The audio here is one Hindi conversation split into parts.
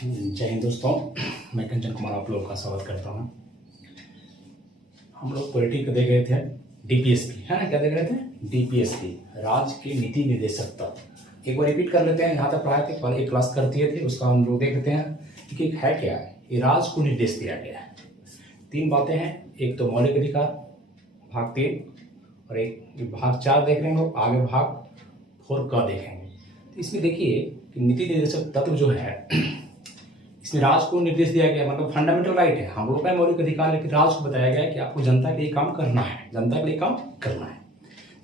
जय हिंद दोस्तों, मैं कंचन कुमार आप लोगों का स्वागत करता हूं। हम लोग पॉलिटी को देख रहे थे, डीपीएसपी है ना, क्या देख रहे थे? डीपीएसपी, राज्य के नीति निर्देशक तत्व। एक बार रिपीट कर लेते हैं, यहाँ तक पढ़ाए थे, पहले एक क्लास कर दिए थे, उसका हम लोग देख लेते हैं कि है क्या है। ये राज्य को निर्देश दिया गया है। 3 बातें हैं, एक तो मौलिक अधिकार भाग 3 और एक भाग 4 देख रहे हैं लोग, आगे भाग 4 का देखेंगे। तो इसमें देखिए कि नीति निर्देशक तत्व जो है इसमें राज्य को निर्देश दिया गया, मतलब फंडामेंटल राइट है, हम लोग का मौलिक अधिकार, लेकिन राज्य को बताया गया है कि आपको जनता के लिए काम करना है, जनता के लिए काम करना है।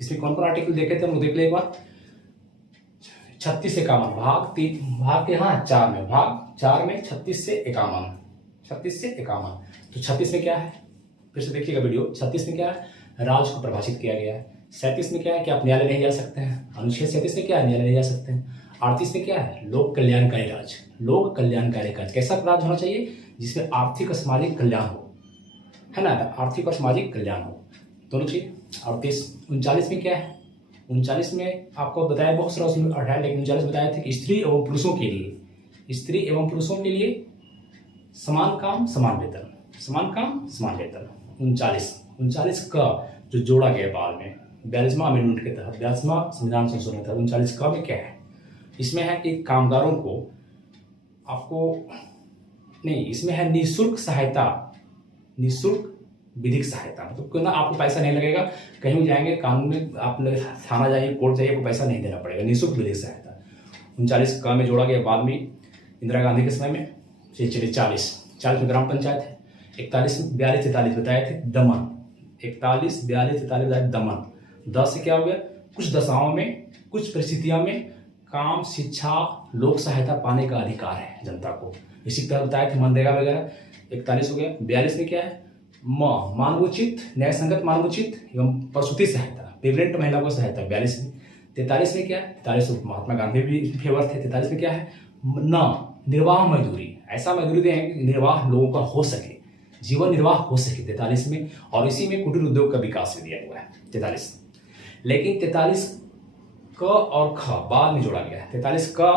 इसमें कौन कौन आर्टिकल देखे थे हम लोग, देख ले एक बार। 36 से 51 भाग 3 भाग के 4 में, भाग 4 में 36 से 51, 36 से 51। तो 36 में क्या है, फिर से देखिएगा वीडियो। 36 में क्या है, राज्य को परिभाषित किया गया है। 37 में क्या है कि आप न्यायालय नहीं जा सकते हैं, अनुच्छेद 37 में क्या है, न्यायालय नहीं जा सकते हैं। 38 में क्या है, लोक कल्याणकारी राज्य, लोक कल्याणकारी राज्य। कैसा राज्य होना चाहिए, जिसमें आर्थिक और सामाजिक कल्याण हो, है ना, आर्थिक और सामाजिक कल्याण हो, दोनों चीज। 38 39 में क्या है, 39 में आपको बताया, बहुत सारा उसमें 18, लेकिन 39 बताया था कि स्त्री एवं पुरुषों के लिए, स्त्री एवं पुरुषों के लिए समान काम समान वेतन, समान काम समान वेतन। 39 का जो जोड़ा गया बाद में 42वां अमेंडमेंट के तहत, 42वां संविधान संशोधन के तहत 39 का में क्या है, इसमें है कि कामगारों को आपको नहीं, इसमें है निःशुल्क सहायता, निःशुल्क विधिक सहायता, मतलब क्यों ना, आपको पैसा नहीं लगेगा, कहीं भी जाएंगे कानून में, आप थाना जाइए, कोर्ट जाइए, आपको पैसा नहीं देना पड़ेगा, निःशुल्क विधिक सहायता। 39 का में जोड़ा गया बाद में इंदिरा गांधी के समय में। चलिए 40 में ग्राम पंचायत है। 41 में 42 43 बताए थे दमन, 41 42 43 बताए दमन। 10 से क्या हो गया, कुछ दशाओं में, कुछ परिस्थितियों में काम, शिक्षा, लोक सहायता पाने का अधिकार है जनता को, इसी तरह बताए थे मनरेगा वगैरह। 41 हो गया। 42 में क्या है, मानवोचित, न्याय संगत मानवोचित एवं प्रसूति सहायता, प्रेग्नेंट महिला को सहायता 42 में। 43 में क्या है, 43 महात्मा गांधी भी फेवर थे। 43 में क्या है, न निर्वाह मजदूरी, ऐसा मजदूरी दें कि निर्वाह लोगों का हो सके, जीवन निर्वाह हो सके, 43 में। और इसी में कुटीर उद्योग का विकास भी दिया हुआ है 43। लेकिन 43 क और ख बाद में जोड़ा गया है। 43 का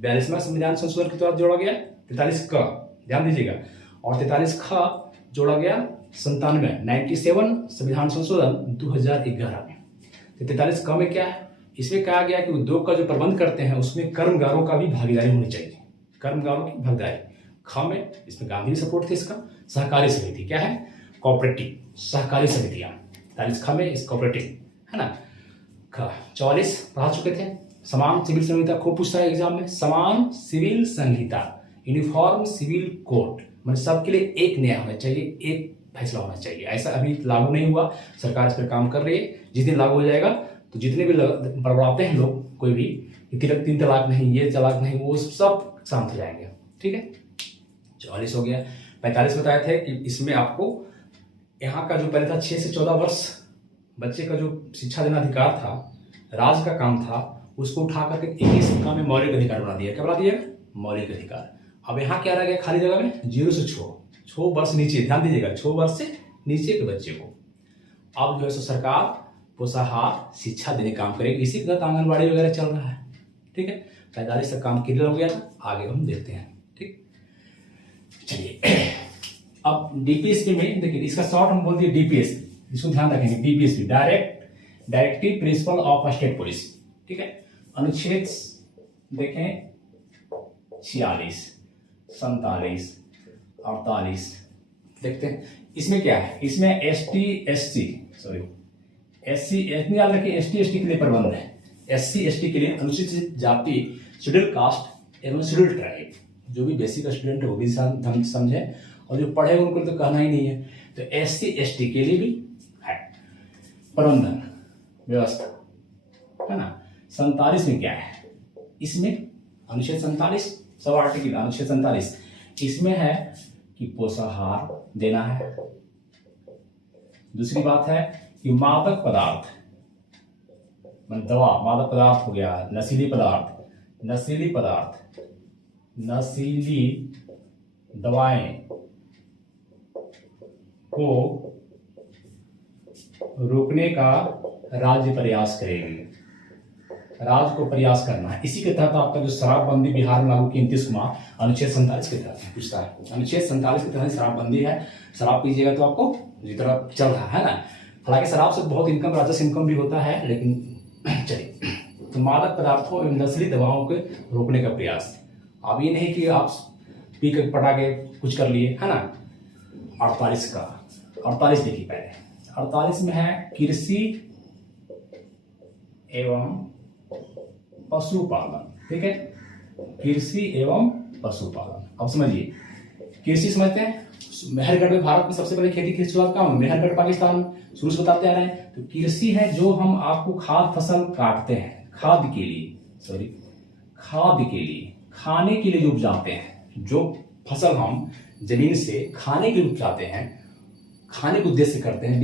42वां संविधान संशोधन के तहत जोड़ा गया, 43 का ध्यान दीजिएगा, और 43 ख जोड़ा गया 97 संविधान संशोधन 2011 में। तो 43 क में क्या है, इसमें कहा गया कि उद्योग का जो प्रबंध करते हैं उसमें कर्मगारों का भी भागीदारी होनी चाहिए, कर्मगारों की भागीदारी। ख में इसमें गांधी सपोर्ट थे इसका। सहकारी समिति क्या है, कोऑपरेटिव, सहकारी समितियां 43 ख में इस कोऑपरेटिव, है ना। 44 पढ़ा चुके थे, समान सिविल संहिता, खूब पूछता है एग्जाम में, समान सिविल संहिता, यूनिफॉर्म सिविल कोड, मतलब सबके लिए एक न्याय होना चाहिए, एक फैसला होना चाहिए। ऐसा अभी लागू नहीं हुआ, सरकार इस पर काम कर रही है। जिस दिन लागू हो जाएगा तो जितने भी बड़बड़ाते हैं लोग, कोई भी 3 तलाक नहीं, ये तलाक नहीं, वो सब शांत हो जाएंगे, ठीक है। 44 हो गया। 45 बताए थे कि इसमें आपको यहाँ का जो पहले था 6 से 14 वर्ष बच्चे का जो शिक्षा देना अधिकार था, राज्य का काम था, उसको उठा करके 21 का में मौलिक अधिकार बना दिया। क्या बना दिया, मौलिक अधिकार। अब यहाँ क्या रह गया खाली जगह में, 0 से 6 वर्ष नीचे, ध्यान दीजिएगा, 6 वर्ष से नीचे के बच्चे को अब जो है सो सरकार पोषाहार शिक्षा देने काम करेगी। इसी के तहत आंगनबाड़ी वगैरह चल रहा है, ठीक है। 45 तक काम क्लियर हो गया था, आगे हम देखते हैं, ठीक। चलिए अब डीपीएसपी में देखिए, इसका शॉर्ट हम बोल दिए डीपीएसपी, इसको ध्यान रखेंगे, DPSP, directive principle of state policy, ठीक है। अनुच्छेद देखें 46, 47, 48 देखते हैं। इसमें क्या है, इसमें एससी याद रखिए, एसटी के लिए प्रबंध है, SC/ST के लिए, अनुसूचित जाति, शेड्यूल कास्ट एवं शेड्यूल ट्राइब, जो भी बेसिक स्टूडेंट है वो भी समझे, और जो पढ़े उनको तो कहना ही नहीं है। तो SC/ST के लिए भी है प्रबंधन व्यवस्था, है ना। 47 में क्या है, इसमें अनुच्छेद 47, सब आर्टिकल अनुच्छेद 47, इसमें है कि पोषाहार देना है। दूसरी बात है कि मादक पदार्थ, मतलब दवा, मादक पदार्थ हो गया, नशीली दवाएं को रोकने का राज्य प्रयास करेगी, राज्य को प्रयास करना है। इसी के तहत आपका जो शराबबंदी बिहार में लागू की 29 माह अनुच्छेद 47 के तहत पूछता है। अनुच्छेद 47 के तहत शराबबंदी है, शराब पीजिएगा तो आपको जिस तरह चल रहा है ना। हालांकि शराब से बहुत इनकम, राजस्व इनकम भी होता है, लेकिन चलिए। तो मादक पदार्थों एवं नशीली दवाओं को रोकने का प्रयास। अब ये नहीं कि आप पी के पटा के कुछ कर लिए, है ना। 48 का 48 देखिए पहले, 48 में है कृषि एवं पशुपालन। ठीक है, कृषि एवं पशुपालन। अब समझिए, कृषि समझते हैं, मेहरगढ़ में भारत में सबसे पहले खेती की शुरुआत कहाँ हुई? मेहरगढ़ पाकिस्तान में, शुरू से बताते आ रहे हैं। तो कृषि है जो हम आपको खाद्य फसल काटते हैं, खाद्य के लिए, खाद्य के लिए, खाने के लिए जो उपजाते हैं, जो फसल हम जमीन से खाने के लिए उपजाते हैं, खाने के उद्देश्य से करते हैं,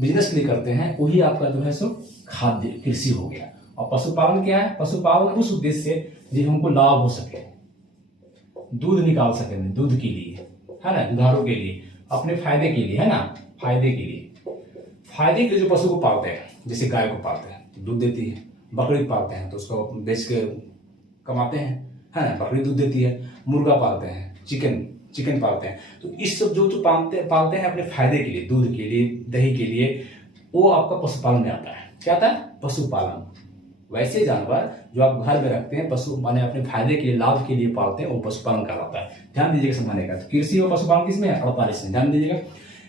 बिजनेस के लिए करते हैं, वही आपका जो है सो खाद्य कृषि हो गया। और पशुपालन क्या है? पशुपालन उस उद्देश्य से जो हमको लाभ हो सके, दूध निकाल सके, दूध के लिए, है ना, दुधारू के लिए, अपने फायदे के लिए, है ना, फायदे के लिए, फायदे के लिए जो पशु को पालते हैं, जैसे गाय को पालते हैं तो दूध देती है, बकरी पालते हैं तो उसको बेच के कमाते हैं, है ना, बकरी दूध देती है, मुर्गा पालते हैं, चिकन पालते हैं। तो इस सब जो पालते हैं अपने फायदे के लिए, दूध के लिए, दही के लिए, वो आपका पशुपालन में आता है। क्या आता है? पशुपालन। वैसे जानवर जो आप घर में रखते हैं, पशु माने अपने फायदे के लिए, लाभ के लिए पालते हैं, वो पशुपालन कहलाता है। ध्यान दीजिएगा समझाने का। तो कृषि और पशुपालन किसमें है? 48 में, ध्यान दीजिएगा।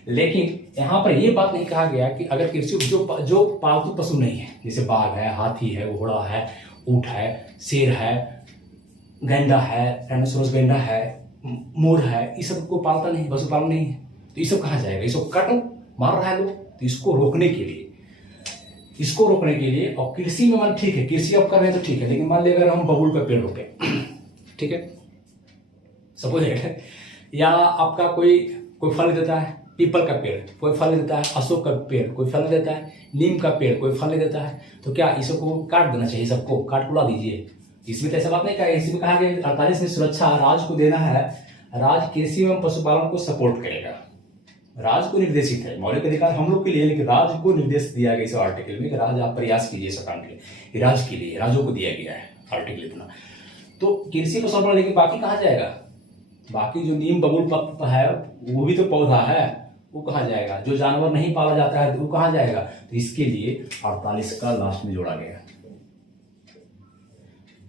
लेकिन यहाँ पर ये बात नहीं कहा गया कि अगर कृषि जो पालतू पशु नहीं है, जैसे बाघ है, हाथी है, घोड़ा है, ऊंट है, शेर है, गैंडा है, डायनासोरस गैंडा है, मोर है, इस सब को पालता नहीं, पशुपालन नहीं है, तो ये सब कहाँ जाएगा? ये सब काटो, मार रहा है लोग। तो इसको रोकने के लिए, और कृषि में मान ठीक है, कृषि आप कर रहे हैं तो ठीक है, लेकिन मान लीजिए अगर हम बबूल का पेड़ रोके, ठीक है, सपोज है, या आपका कोई फल देता है, पीपल का पेड़ कोई फल देता है, अशोक का पेड़ कोई फल देता है, नीम का पेड़ कोई फल देता है, तो क्या इस सबको काट देना चाहिए? सबको काट उड़ा दीजिए। इसमें तो ऐसा बात नहीं कहा, इसी में कहा गया 48 में सुरक्षा राज्य को देना है। राज्य कृषि एवं पशुपालन को सपोर्ट करेगा, राज्य को निर्देशित है, मौलिक अधिकार हम लोग के लिए, लेकिन राज्य को निर्देश दिया गया इस आर्टिकल में कि राज्य आप प्रयास कीजिए सब काम के लिए, राज्य के लिए, राज्यों को दिया गया है आर्टिकल इतना। तो कृषि पशुपालन, लेकिन बाकी कहाँ जाएगा? बाकी जो नीम बबूल है वो भी तो पौधा है, वो कहाँ जाएगा? जो जानवर नहीं पाला जाता है वो कहाँ जाएगा? तो इसके लिए 48 का लास्ट में जोड़ा गया।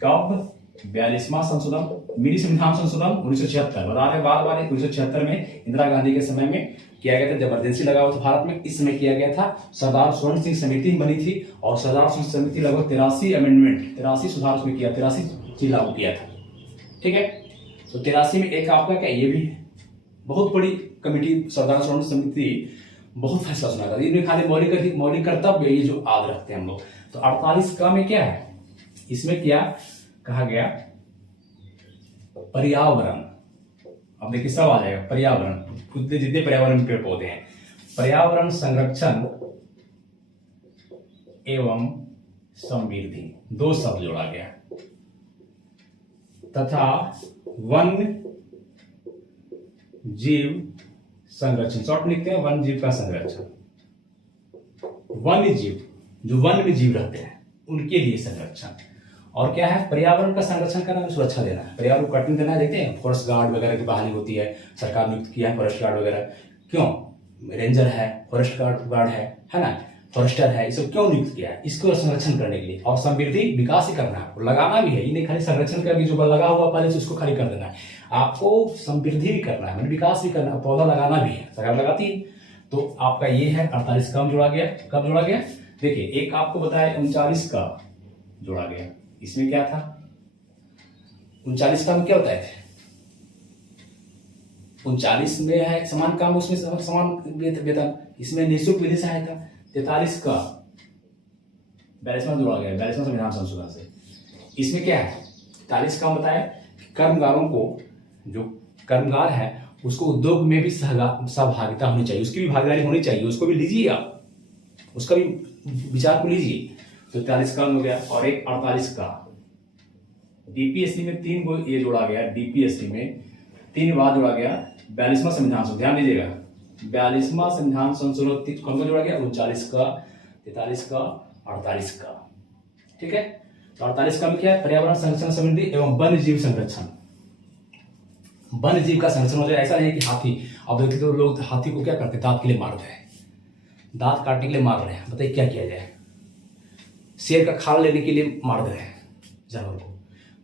कब? 42वां संशोधन, मिनी संविधान संशोधन 1976, बता रहे बार 1976 में इंदिरा गांधी के समय में किया गया था, जबरदस्ती लगा हुआ था भारत में। इस समय किया गया था, सरदार स्वर्ण सिंह समिति बनी थी, और सरदार स्वर्ण समिति लगभग 83 अमेंडमेंट, 83 सुधार उसमें किया, 83 चीज लागू किया था। ठीक है, तो 83 में एक आपका क्या, ये भी बहुत बड़ी कमेटी, सरदार स्वर्ण समिति बहुत फैसला सुना था। इनमें खाली मौलिक कर्तव्य ये जो याद रखते हैं हम लोग। तो 48 का में क्या है? इसमें क्या कहा गया? पर्यावरण। अब देखिए सब आ जाएगा, पर्यावरण, जितने पर्यावरण में पेड़ पौधे हैं, पर्यावरण संरक्षण एवं समृद्धि, 2 शब्द जोड़ा गया, तथा वन्य जीव संरक्षण, शॉर्ट लिखते हैं वन्य जीव का संरक्षण। वन्य जीव जो वन में जीव रहते हैं उनके लिए संरक्षण। और क्या है? पर्यावरण का संरक्षण करना, सुरक्षा देना है, पर्यावरण को कटने देना है। देखते हैं फॉरेस्ट गार्ड वगैरह की बहाली होती है, सरकार ने नियुक्त किया है फॉरेस्ट गार्ड वगैरह, क्यों? रेंजर है, फॉरेस्ट गार्ड है ना, फॉरेस्टर है, इसको क्यों नियुक्त किया है? इसको संरक्षण करने के लिए। और समृद्धि विकास ही करना है, लगाना भी है, ये नहीं खाली संरक्षण करके जो लगा हुआ पहले से उसको खाली कर देना है, आपको समृद्धि भी करना है, विकास भी करना है, पौधा लगाना भी है, सरकार लगाती है। तो आपका ये है 48 कब जोड़ा गया? कब जोड़ा गया? देखिए, एक आपको बताया 39 का जोड़ा गया। इसमें क्या था? 39 का में क्या बताए थे? 39 में है समान काम, उसमें समान वेतन, इसमें निःशुल्क विधि सहायता। 43 का 42वां जोड़ा गया, 42वां संविधान संशोधन से। इसमें क्या है? 43 का बताया कर्मगारों को, जो कर्मगार है उसको उद्योग में भी सहभागिता होनी चाहिए, उसकी भी भागीदारी होनी चाहिए, उसको भी लीजिए आप, उसका भी विचार को लीजिए। तो 43 का हो गया। और एक 48 का डीपीएससी में 3 को ये जोड़ा गया, डीपीएससी में 3 बार जोड़ा गया। 42वां संविधान संशोधन, ध्यान दीजिएगा, 42वां संविधान संशोधन कौन सा जोड़ा गया? 39 का, 43 का, 48 का। ठीक है, तो 48 का क्या है, पर्यावरण संरक्षण समृद्धि एवं वन्य जीव संरक्षण। वन्य जीव का संरक्षण हो जाए, ऐसा नहीं कि हाथी, अब देखिए तो लोग हाथी को क्या करते हैं, दांत के लिए मार रहे हैं, दांत काटने के लिए मार रहे हैं, बताइए क्या किया जाए। शेर का खाल लेने के लिए मार रहे हैं जानवर को,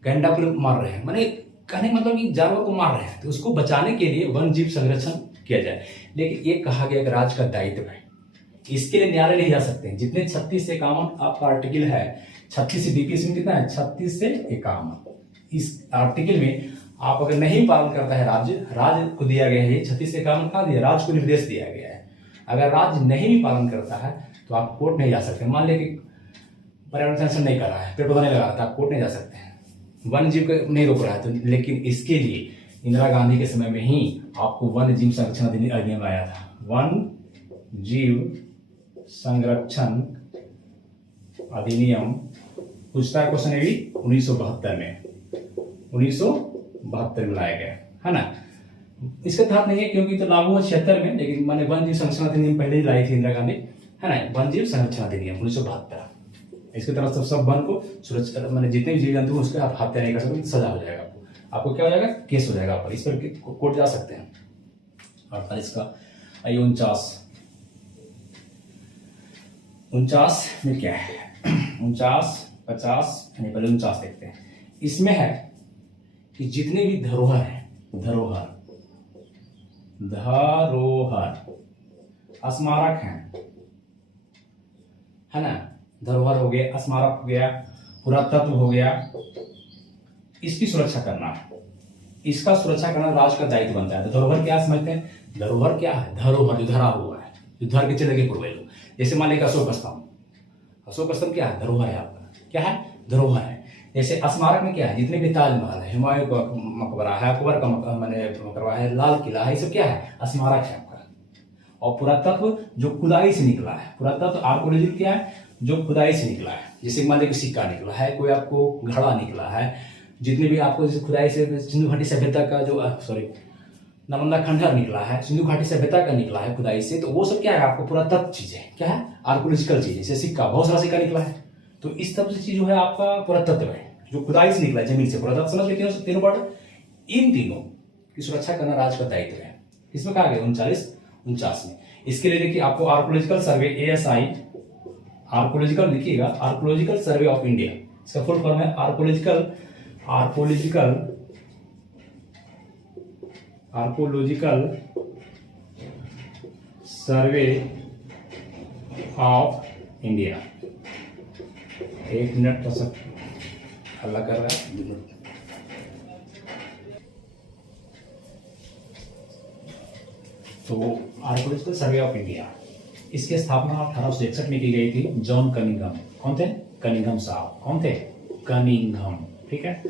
गैंडा को मार रहे हैं, माने कहने मतलब कि जानवर को मार रहे हैं, तो उसको बचाने के लिए वन्य जीव संरक्षण किया जाए। लेकिन ये कहा गया कि राज्य का दायित्व है, इसके लिए न्यायालय नहीं जा सकते हैं। जितने 36 से 51 आपका आर्टिकल है, 36 से डीपीएस में कितना है, 36 से 51, इस आर्टिकल में आप अगर नहीं पालन करता है राज्य को दिया गया है 36 से 51 कहा दिया, राज्य को निर्देश दिया गया है, अगर राज्य नहीं भी पालन करता है तो आप कोर्ट नहीं जा सकते। मान लिया कि पर्यावरण संरक्षण नहीं कर रहा है, पेड़ पौधा नहीं लगा रहा था, आप कोर्ट नहीं जा सकते हैं, वन्य जीव को नहीं रोक रहा है, तो लेकिन इसके लिए इंदिरा गांधी के समय में ही आपको वन्य जीव संरक्षण अधिनियम आया था। वन्य जीव संरक्षण अधिनियम पूछता है क्वेश्चन, भी 1972 में लाया गया है ना। इसके तहत नहीं है क्योंकि तो लागू हुआ 76 में, लेकिन मैंने वन्य जीव संरक्षण अधिनियम पहले ही लाई थी इंदिरा गांधी, है ना। वन्य जीव संरक्षण अधिनियम 1972, इसके तरफ सब वन को सुरक्षित, मैंने जितने भी जीव जंतु हैं उसके आप हत्या नहीं कर सकते, सजा हो जाएगा आपको क्या हो जाएगा, केस हो जाएगा, आप इस पर कोर्ट जा सकते हैं। 48 का 49 में क्या है, 49 50 पहले 49 देखते हैं। इसमें है कि जितने भी धरोहर है, धरोहर स्मारक हैं, है ना, धरोहर हो गया, स्मारक हो गया, पुरातत्व हो गया, इसकी सुरक्षा करना है, इसका सुरक्षा करना राज्य का दायित्व बनता है। तो धरोहर क्या समझते हैं, धरोहर क्या है, धरोहर जो धरा हुआ है, जो धर के चले गए पूर्वज लोग, जैसे मान लेगा अशोक स्तंभ, अशोक स्तंभ क्या है, धरोहर है आपका, क्या है, धरोहर है। जैसे स्मारक में क्या है, जितने भी ताजमहल है, हुमायूं का मकबरा है, अकबर का मकबरा है, लाल किला है, ये सब क्या है, स्मारक है आपका। और पुरातत्व जो खुदाई से निकला है, पुरातत्व आर्कोलॉजी क्या है, जो खुदाई से निकला है, जैसे मान लीजिए सिक्का निकला है, कोई आपको घड़ा निकला है, जितने भी आपको जैसे खुदाई से सिंधु घाटी सभ्यता का जो नालंदा खंडहर निकला है, सिंधु घाटी सभ्यता का निकला है खुदाई से, तो वो सब क्या है आपको पुरातत्व चीजें, क्या है, आर्कोलॉजिकल चीजें, जैसे सिक्का, बहुत सारा सिक्का निकला है, तो इस तरह से चीज जो है आपका पुरातत्व है, जो खुदाई से निकला है, जमीन से, पुरातत्व समझ लेते हैं तीनों पार्ट। इन तीनों की सुरक्षा करना राज्य का दायित्व है। इसमें कहा गया 49 में। इसके लिए देखिए आपको आर्कोलॉजिकल सर्वे, ASI, आर्कोलॉजिकल लिखिएगा, आर्कोलॉजिकल सर्वे ऑफ इंडिया, इसका फुल फॉर्म है archaeological survey of India. 1 minute तो सब हल्ला कर रहा है। तो आर्कोलॉजिकल सर्वे ऑफ इंडिया, इसकी स्थापना 1861 में की गई थी। जॉन कनिंघम, कौन थे, कनिंघम साहब, कौन थे, कनिंघम, ठीक है।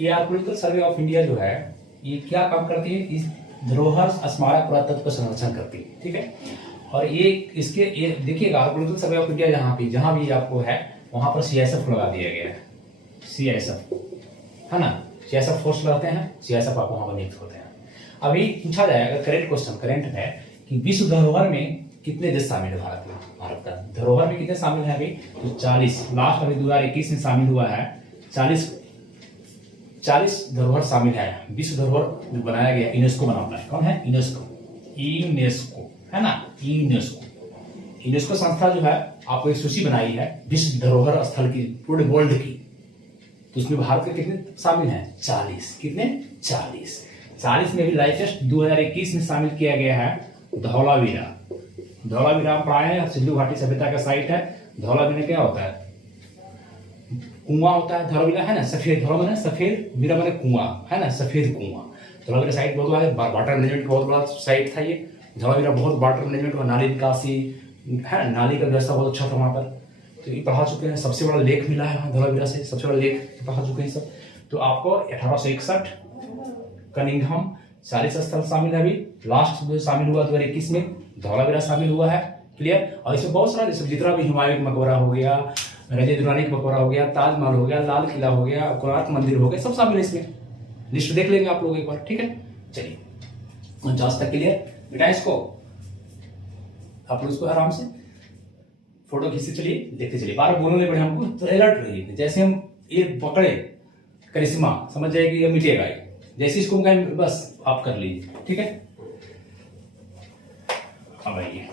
ये आर्कोलॉजिकल सर्वे ऑफ इंडिया जो है, ये क्या काम करती है, इस धरोहर स्मारक पुरातत्व का संरक्षण करती है, ठीक है। और ये इसके ये देखिएगा, आर्कोलॉजिकल सर्वे ऑफ इंडिया जहां भी आपको है वहां पर CISF लगा दिया गया है, CISF, है ना, CISF फोर्स लगाते हैं, CISF आप वहां पर नियुक्त होते हैं। अभी पूछा जाएगा करेंट क्वेश्चन, करेंट है कि विश्व धरोहर में कितने देश शामिल है, भारत का धरोहर में कितने शामिल है अभी, तो 40, लास्ट अभी 2021 में शामिल हुआ है, 40 धरोहर शामिल है। विश्व धरोहर बनाया गया, यूनेस्को बनाता है, कौन है, यूनेस्को, है ना, यूनेस्को संस्था जो है आपको एक सूची बनाई है विश्व धरोहर स्थल की, पूरे वर्ल्ड की, तो उसमें भारत के कितने शामिल हैं, 40, कितने, 40 में भी लेटेस्ट 2021 में शामिल किया गया है धौलावीरा। धौलावीरा पढ़ाए हैं, सिंधु घाटी सभ्यता का साइट है। धौलावीरा क्या होता है, कुआं होता है, धौलावीरा है ना, सफेद, धौला सफेद, वीरा मैंने कुआं, है ना, सफेद कुआं। धौलावीरा साइट बहुत बड़ा, वाटर मैनेजमेंट बहुत बड़ा साइट था ये धौलावीरा, बहुत वाटर मैनेजमेंट और नाली निकासी, है, नाली का व्यवस्था बहुत अच्छा था वहाँ पर, तो ये पढ़ा चुके हैं। सबसे बड़ा लेक मिला है धौलावीरा से, सबसे बड़ा लेक पढ़ा चुके हैं सब। तो आपको 1861 कनिंघम 40 स्थल शामिल है। अभी लास्ट जो शामिल हुआ 2021 में धौलावीरा शामिल हुआ है, क्लियर। और इसमें बहुत सारा जैसे जितना भी हुमायूं का मकबरा हो गया, रजे दुरानी का मकबरा हो गया, ताजमहल हो गया, लाल किला हो गया, कोणार्क मंदिर हो गया, सब शामिल है इसमें। लिस्ट देख लेंगे आप लोग एक बार, ठीक है। चलिए 49 तक क्लियर बेटा, इसको आप लोग इसको आराम से फोटो खींचते चलिए, देखते चलिए, बार बोलने पड़े हमको तो अलर्ट रहिए। जैसे हम ये पकड़े करिश्मा, समझ जाए कि ये मिटेगा, जैसे इसको कहें बस आप कर लीजिए, ठीक है। अब आइए,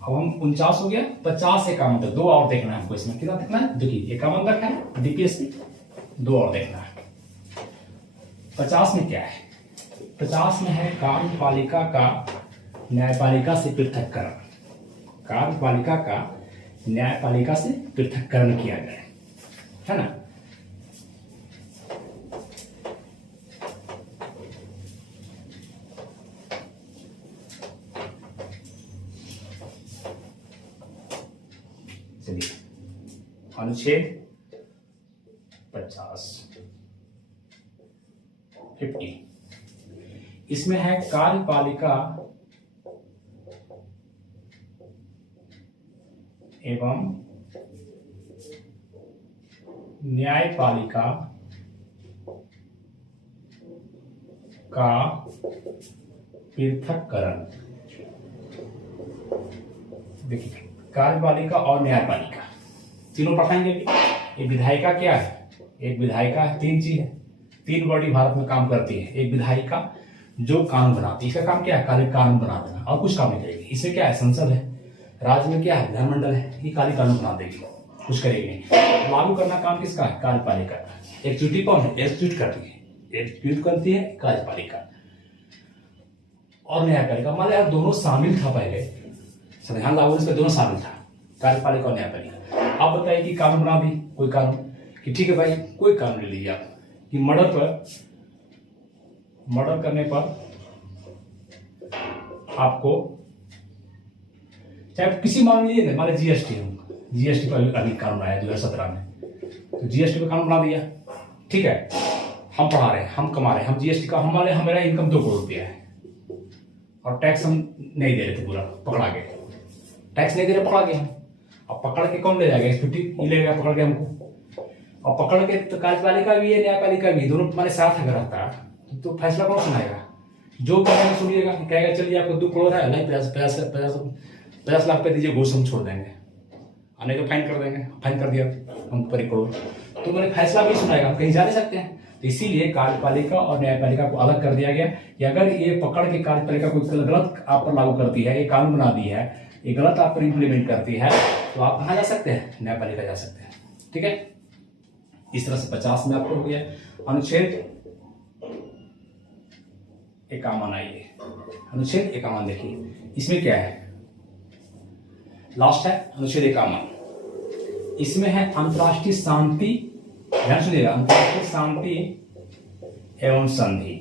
अब हम 49 हो गया, 50 51 तक 2 और देखना है हमको। इसमें कितना देखना है? देखिए 51 तक है डीपीएसपी, 2 और देखना है। 50 में क्या है? 50 में है कार्यपालिका का न्यायपालिका से पृथक्करण। कार्यपालिका का न्यायपालिका से पृथक्करण किया जाए, है ना। चलिए, अनुच्छेद 50 इसमें है कार्यपालिका एवं न्यायपालिका का पृथक्करण। देखिए, कार्यपालिका और न्यायपालिका तीनों पढ़ाएंगे। ये विधायिका क्या है? एक विधायिका है, 3 चीज है, 3 बॉडी भारत में काम करती है। एक विधायिका जो कानून बनाती है, इसका काम क्या है? खाली कानून बना देना, और कुछ काम नहीं करेगी। इससे क्या है? संसद है, राज्य में क्या है? विधानमंडल है, ये खाली कानून बना देगी, कुछ करेगी नहीं। लागू करना काम किसका है? कार्यपालिका का। एग्जीक्यूटिव कौन है? एग्जीक्यूट करती है, एग्जीक्यूट करती है कार्यपालिका। और न्यायपालिका मान लिया दोनों शामिल था पहले, संविधान लागू इसमें दोनों शामिल था, कार्यपालिका और न्यायपालिका। आप बताइए कि कानून बना दी, कोई कानून कि ठीक है भाई कोई कानून ले लीजिए आप कि मर्डर करने पर आपको, चाहे किसी मामले लीजिए ना, मान जीएसटी पर अभी कानून आया 2017 में, तो जीएसटी पर कानून बना दिया, ठीक है। हम पढ़ा रहे हैं, हम कमा रहे हैं, हम जीएसटी का हमारा इनकम 2 करोड़ रुपया है, और टैक्स हम नहीं दे रहे थे, पूरा पकड़ा गए, टैक्स नहीं दे रहे, पकड़ा गए हम। अब पकड़ के कौन ले जाएगा? एग्जीक्यूटिव ले गया पकड़ के हमको, और पकड़ के तो कार्यपालिका भी है न्यायपालिका भी, दोनों तुम्हारे साथ अगर रहता है तो फैसला कौन सुनाएगा? जो कहेगा सुनिएगा, कहेगा चलिए आपको 2 करोड़ है, नहीं 50 लाख पे दीजिए, घूस हम छोड़ देंगे, नहीं तो फाइन कर देंगे, फाइन कर दिया हम पर 1 करोड़, तो मैंने फैसला भी सुनाएगा, हम कहीं जा नहीं सकते हैं। तो इसीलिए कार्यपालिका और न्यायपालिका को अलग कर दिया गया कि अगर ये पकड़ के कार्यपालिका कोई गलत आप पर लागू करती है, ये कानून बना दी है, ये गलत आप पर इंप्लीमेंट करती है, तो आप कहाँ जा सकते हैं? न्यायपालिका जा सकते हैं, ठीक है। इस तरह से 50 में आपको हो गया। अनुच्छेद 51 आइए, अनुच्छेद 51 देखिए, इसमें क्या है? लास्ट है अनुच्छेद 51। इसमें है अंतर्राष्ट्रीय शांति, ध्यान सुनिएगा, अंतर्राष्ट्रीय शांति एवं संधि।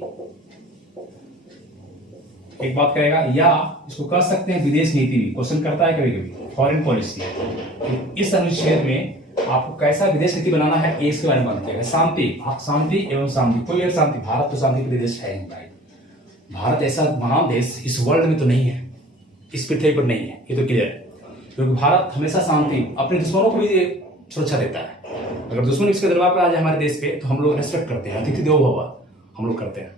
एक बात कहेगा, या इसको कह सकते हैं विदेश नीति भी, क्वेश्चन करता है कभी कभी, फॉरेन पॉलिसी। इस अनुच्छेद में आपको कैसा विदेश नीति बनाना है, इसके बारे में बात किया गया। शांति एवं शांति, कोई और शांति, भारत तो शांति के देश है नहीं भाई, भारत ऐसा महान देश इस वर्ल्ड में तो नहीं है, इस पृथ्वी पर नहीं है, ये तो क्लियर है। क्योंकि भारत हमेशा शांति, अपने दुश्मनों को भी सुरक्षा देता है। अगर दुश्मन इसके दरबार पर आ जाए हमारे देश पे, तो हम लोग रेस्पेक्ट करते हैं, अतिथि देवो भव हम लोग करते हैं।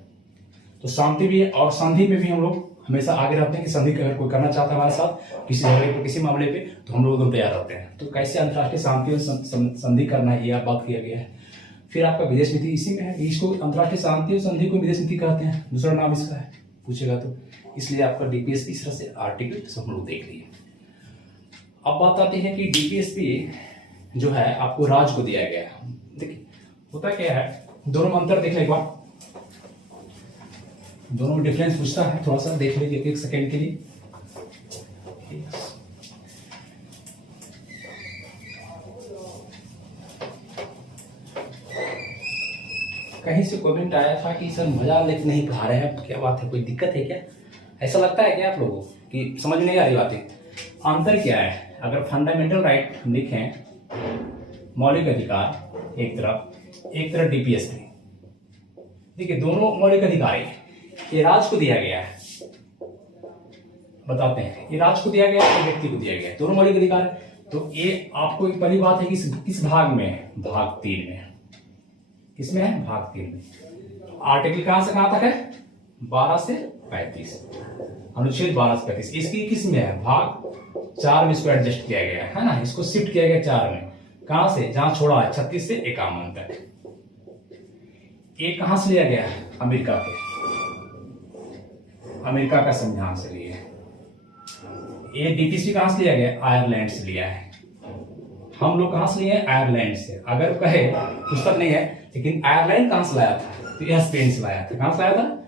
तो शांति भी है, और संधि में भी हम लोग हमेशा आगे रहते हैं कि संधि अगर कोई करना चाहता है हमारे साथ किसी झगड़े पे, किसी मामले पे, तो हम लोग एकदम तैयार रहते हैं। तो कैसे अंतर्राष्ट्रीय शांति और संधि करना है, यह बात किया गया है। फिर आपका विदेश नीति इसी में है, इसको अंतर्राष्ट्रीय शांति और संधि को विदेश नीति कहते हैं, दूसरा नाम इसका है, पूछेगा तो। इसलिए आपका डीपीएसपी इस तरह से आर्टिकल सब लोग देख लिए। अब बात आती है कि डीपीएसपी जो है आपको राज्य को दिया गया है। देखिए होता क्या है, दोनों में अंतर देखने के बाद, दोनों में डिफरेंस पूछता है, थोड़ा सा देख लीजिए 1 सेकेंड के लिए। कहीं से कमेंट आया था कि सर मजा लेके नहीं पढ़ा रहे हैं, क्या बात है, कोई दिक्कत है क्या? ऐसा लगता है क्या आप लोगों कि समझ नहीं आ रही बातें? अंतर क्या है? अगर फंडामेंटल राइट हम लिखें, मौलिक अधिकार एक तरफ डीपीएसपी, देखिए दोनों मौलिक अधिकार है। ये राज्य को दिया गया है, बताते हैं, ये राज्य को दिया गया है, व्यक्ति को दिया गया है, दोनों मौलिक अधिकार है। तो ये आपको एक पहली बात है कि किस भाग में है? भाग 3 में। किसमें है? भाग 3 में। आर्टिकल कहां से कहां तक है? 12 से 35, अनुच्छेद 12 से 35। इसकी किस में है, भाग 4 में इसको एडजस्ट किया गया है ना, इसको शिफ्ट किया गया 4 में। कहां से, जहां छोड़ा है 36 से 51 तक। ये कहां से लिया गया है, अमेरिका का संविधान से लिया है। ये डीपीएसपी कहां से लिया गया, आयरलैंड से लिया है। हम लोग कहां से लिए हैं, आयरलैंड से। अगर कहे पुस्तक नहीं है, लेकिन आयरलैंड कहां से लाया था, तो यह स्पेन से लाया था। कहां से लाया था,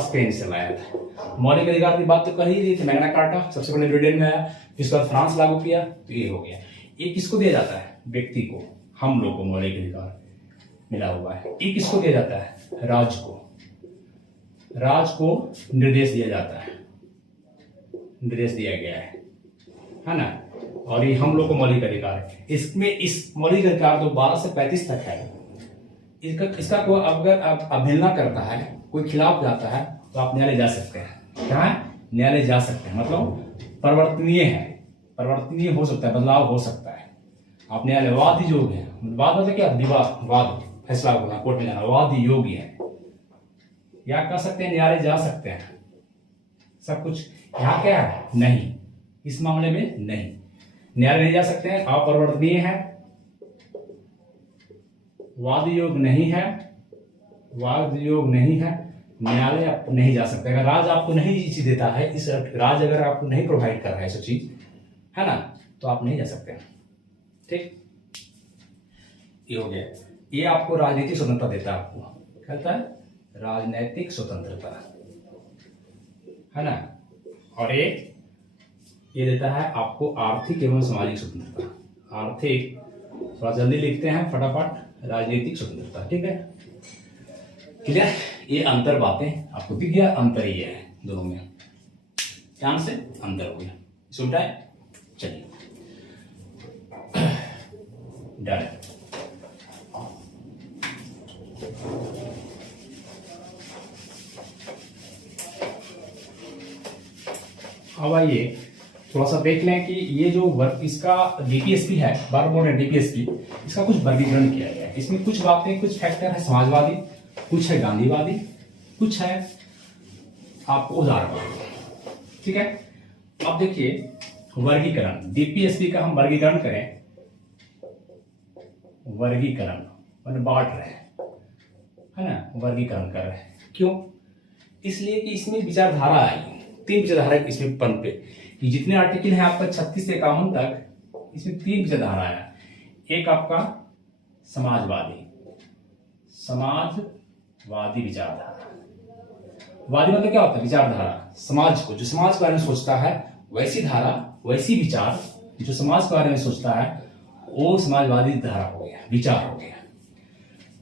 स्पेन से लाया था। मौलिक अधिकार की बात तो कर ही रही थी, मैग्ना कार्टा सबसे पहले ब्रिटेन में आया, जिसके बाद फ्रांस लागू किया, तो ये हो गया। ये किसको दिया जाता है, व्यक्ति को, हम लोग को मौलिक अधिकार मिला हुआ है। ये किसको दिया जाता है, राज्य को निर्देश दिया जाता है, निर्देश दिया गया है ना। और ये हम लोग को मौलिक अधिकार है। इसमें इस मौलिक अधिकार जो 12 से 35 तक है, इसका कोई अगर अवहेलना करता है, कोई खिलाफ जाता है, तो आप न्यायालय जा सकते हैं। क्या है, न्यायालय जा सकते हैं, मतलब परिवर्तनीय है, परिवर्तनीय हो सकता है, बदलाव हो सकता है। आप न्यायालय वाद योग्य है, वाद मतलब क्या, विवाद, वाद, फैसला होना, कोर्ट में जाना, वाद योग्य है, या कह सकते हैं न्यायालय जा सकते हैं। सब कुछ यहाँ क्या है, नहीं, इस मामले में नहीं, न्यायालय नहीं जा सकते हैं, अपरिवर्तनीय है, वाद योग नहीं है, वाद योग नहीं है, न्यायालय आप नहीं जा सकते। अगर राज्य आपको नहीं चीज देता है, इस राज्य अगर आपको नहीं प्रोवाइड कर रहा है सब चीज, है ना, तो आप नहीं जा सकते। ठीक, ये हो गया। ये आपको राजनीतिक स्वतंत्रता देता है, आपको कहता है राजनीतिक स्वतंत्रता, है ना। और ये देता है आपको आर्थिक एवं सामाजिक स्वतंत्रता। आर्थिक, थोड़ा जल्दी लिखते हैं फटाफट, राजनीतिक स्वतंत्रता, ठीक है, क्लियर। ये अंतर बातें आपको दिख गया, अंतर ये है दोनों में, ध्यान से अंतर हो गया, सुनता है। चलिए डन। अब आइए थोड़ा सा देख लें कि ये जो वर्ग, इसका डीपीएसपी है, बार बोल रहे हैं डीपीएसपी, इसका कुछ वर्गीकरण किया गया है। इसमें कुछ बातें, कुछ फैक्टर है समाजवादी, कुछ है गांधीवादी, कुछ है आपको उदारवादी, ठीक है। अब देखिए वर्गीकरण, डीपीएसपी का हम वर्गीकरण करें, वर्गीकरण मतलब बांट रहे हैं, है ना, वर्गीकरण कर रहे हैं। क्यों, इसलिए कि इसमें विचारधारा आई, 3 विचारधारा इसमें पनपे, कि जितने आर्टिकल हैं आपका 36 से 51 तक, इसमें 3 विचारधारा है। एक आपका समाजवादी विचारधारा। वादी मतलब क्या होता है, विचारधारा, समाज को, जो समाज के बारे में सोचता है, वैसी धारा, वैसी विचार, जो समाज के बारे में सोचता है, वो समाजवादी धारा हो गया, विचार हो गया।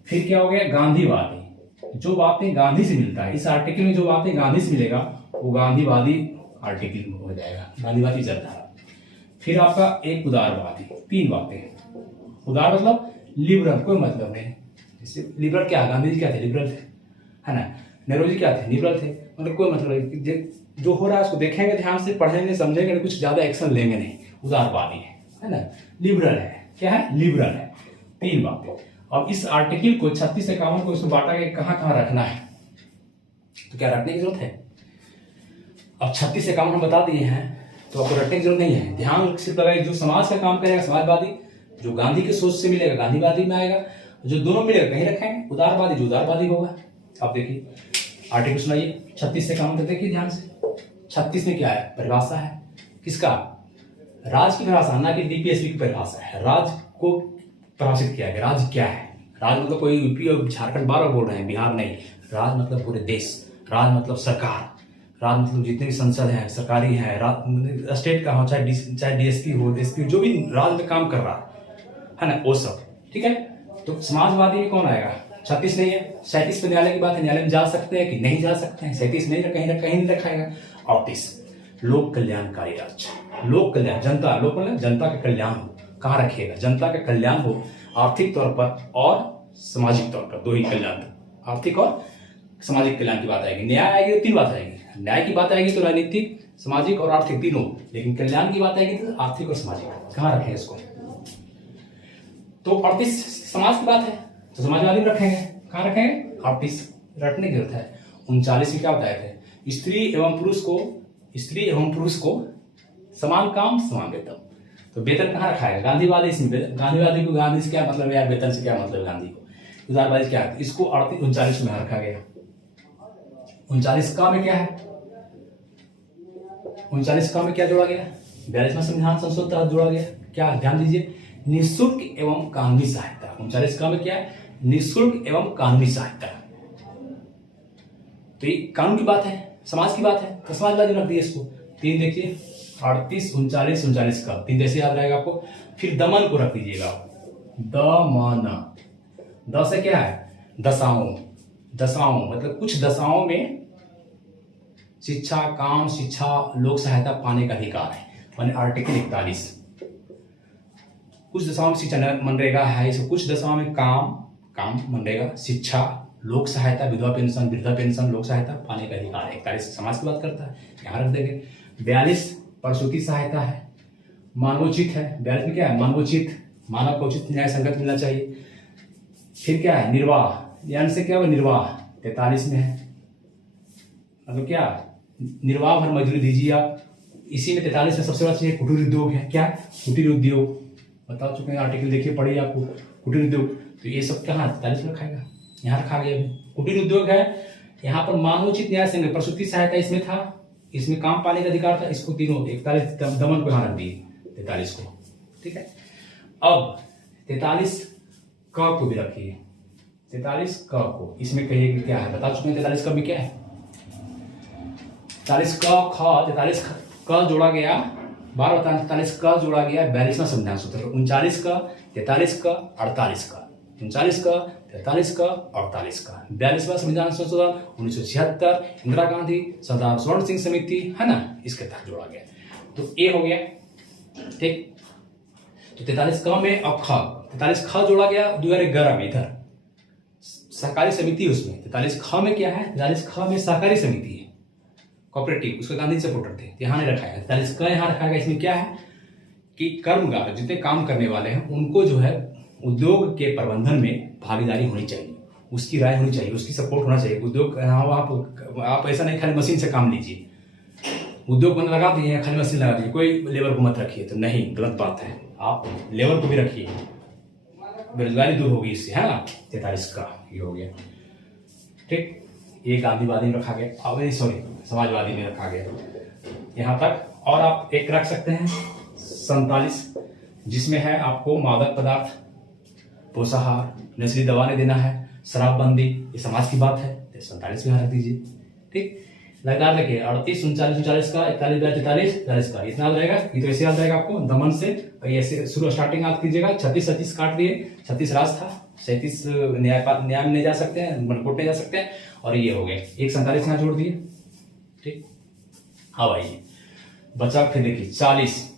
फिर क्या हो गया, गांधीवादी, जो बातें गांधी से मिलता है, इस आर्टिकल में जो बातें गांधी से मिलेगा वो गांधीवादी आर्टिकल हो जाएगा, गांधीवादी विचारधारा। फिर आपका एक उदारवादी, 3 बातें। उदार मतलब लिबरल, कोई मतलब नहीं, जैसे लिबरल क्या, गांधी जी क्या थे, लिबरल थे, है ना, नेहरू जी क्या थे, लिबरल थे, मतलब कोई मतलब नहीं, जो हो रहा है उसको देखेंगे, ध्यान से पढ़ेंगे, समझेंगे, कुछ ज्यादा एक्शन लेंगे नहीं, उदारवादी है ना। लिबरल है, क्या है, लिबरल है। 3 बातें। अब इस आर्टिकल को 36 से 51 को इसमें बांटा के कहाँ कहाँ रखना है, तो क्या रखने की जरूरत है। अब 36 से 51 हम बता दिए हैं, तो आपको रटने की जरूरत नहीं है, ध्यान सिर्फ लगाइए। जो समाज का काम करेगा समाजवादी, जो गांधी के सोच से मिलेगा गांधीवादी में आएगा, जो दोनों मिलेगा कहीं रखेंगे, उदारवादी जो उदारवादी होगा। आप देखिए आर्टिकल सुनाइए 36 से 51 तक, देखिए ध्यान से। 36 में क्या है, परिभाषा है, किसका, राज्य की परिभाषा, ना कि डीपीएसपी की परिभाषा है। राज्य को परिभाषित किया गया, राज्य क्या है, राज्य मतलब कोई यूपी और झारखंड बार बोल रहे हैं, बिहार नहीं, राज्य मतलब पूरे देश, राज्य मतलब सरकार, राज्य मतलब जितने भी संसद हैं, सरकारी है, स्टेट का हो, चाहे डीएसपी हो, एसपी, जो भी राज्य में काम कर रहा है ना, वो सब, ठीक है। तो समाजवादी में कौन आएगा, 36 नहीं है, 37 पे न्यायालय की बात है, न्यायालय में जा सकते हैं कि नहीं जा सकते हैं, 37 नहीं, कहीं नहीं रखाएगा। 38 लोक कल्याणकारी राज्य, लोक कल्याण, जनता, लोक मतलब जनता का कल्याण हो, कहाँ रखिएगा, जनता का कल्याण हो, आर्थिक तौर पर और सामाजिक तौर पर, 2 ही कल्याण, आर्थिक और सामाजिक कल्याण की बात आएगी। न्याय आएगी तो 3 बात आएगी, न्याय की बात आएगी तो राजनीतिक, सामाजिक और आर्थिक तीनों, लेकिन कल्याण की बात आएगी तो आर्थिक और सामाजिक, कहाँ रखें इसको। तो 38 समाज की बात है, तो समाजवादी में रखेंगे, कहाँ रखेंगे, 38 रटने की जरूरत है। 39 में क्या बताए थे, स्त्री एवं पुरुष को समान काम समान वेतन। तो वेतन कहाँ रखा है, गांधीवादी गांधीवादी को, गांधी से क्या मतलब है यार, वेतन से क्या मतलब गांधी को, उदारवादी क्या है, इसको 39 में रखा गया। 39 का में क्या है, 39 का में क्या जोड़ा गया, 42वां संविधान संशोधन तहत जोड़ा गया। क्या, ध्यान दीजिए, निःशुल्क एवं कानूनी सहायता। 39 का में क्या है, निःशुल्क एवं कानूनी सहायता। तो ये कानून की बात है, समाज की बात है, तो समाजवादी रख दिया इसको। 3 देखिए, 38, 39 का 3 जैसे याद रहेगा आपको। फिर दमन को रख दीजिएगा, दमन। द से क्या है, दशाओं मतलब कुछ दशाओं में शिक्षा, काम, शिक्षा, लोक सहायता पाने का अधिकार है, माने आर्टिकल 41। कुछ दशाओं में शिक्षा, मनरेगा है इसको, कुछ दशाओं में काम मनरेगा, शिक्षा, लोक सहायता, विधवा पेंशन, वृद्धा पेंशन, लोक सहायता पाने का अधिकार है। 41 समाज की बात करता है, यहाँ रख देंगे। 42 प्रसूति सहायता है, मानवोचित है। 42 में क्या है, मानवोचित, मानव को उचित न्याय संगत मिलना चाहिए। फिर क्या है, निर्वाह, यानी से क्या हुआ, निर्वाह 43 में है, मतलब क्या, निर्वाह भर मजदूरी दीजिए आप। इसी में 43 में सबसे बड़ा चीज कुटीर उद्योग है। क्या, कुटीर उद्योग बता चुके हैं, आर्टिकल देखिए, पढ़िए आपको, कुटीर उद्योग। तो ये सब कहाँ 43 में रखाएगा, यहाँ रखा गया। कुटीर उद्योग है, यहाँ पर मानवोचित न्याय संगत, प्रसूति सहायता इसमें था, इसमें काम पाने का अधिकार था, इसको तीनों 41 दमन को यहाँ रख दिए 43 को, ठीक है। अब 43 क को भी रखिए, 43 क को, इसमें कहिए कि क्या है, बता चुके हैं 43 क में क्या है। 43 क जोड़ा गया, बार बता, 43 क जोड़ा गया 42वां संविधान सूत्र, 39 का, 43 का, 48 का, 39 का, 43 का, 48 का, 42वां संविधान संशोधन 1976, इंदिरा गांधी, सरदार स्वर्ण सिंह समिति, है ना, इसके तहत जोड़ा गया। तो ये हो गया, ठीक। तो 43 क में अब ख, 43 ख जोड़ा गया 2011 में, इधर सहकारी समिति, उसमें 43 ख में क्या है, 43 ख में सहकारी समिति है, कोऑपरेटिव, उसके गांधी सपोर्टर थे, यहाँ नहीं रखा है। 43 क यहाँ रखा गया। इसमें क्या है कि कर्मगार, जितने काम करने वाले हैं, उनको जो है उद्योग के प्रबंधन में भागीदारी होनी चाहिए, उसकी राय होनी चाहिए, उसकी सपोर्ट होना चाहिए। उद्योग, आप ऐसा नहीं खाली मशीन से काम लीजिए, उद्योग बंद लगा दिए, खाली मशीन लगा दीजिए, कोई लेबर को मत रखिए, तो नहीं, गलत बात है। आप लेबर को भी रखिए, बेरोजगारी दूर होगी इससे, है ना। 43 का ये हो गया, ठीक। ये गांधीवादी में रखा गया, अब सॉरी समाजवादी में रखा गया यहाँ तक। और आप एक रख सकते हैं 47, जिसमें है आपको मादक पदार्थ, पोषाहार, नशीली दवा नहीं देना है, शराबबंदी, ये समाज की बात है, तो 47 में रख दीजिए, ठीक। लगातार देखिए 38, 39 का, 41, 43, 43 का, इतना याद रहेगा। ये तो ऐसे याद रहेगा आपको, दमन से ऐसे शुरू स्टार्टिंग याद कीजिएगा। 36 काट दिए, 36 राज था, 37 न्याय में नहीं जा सकते हैं, मनकोट नहीं जा सकते हैं, और ये हो गए। एक 47 यहाँ जोड़ दिए, ठीक। अब आइए बचा, फिर देखिए 40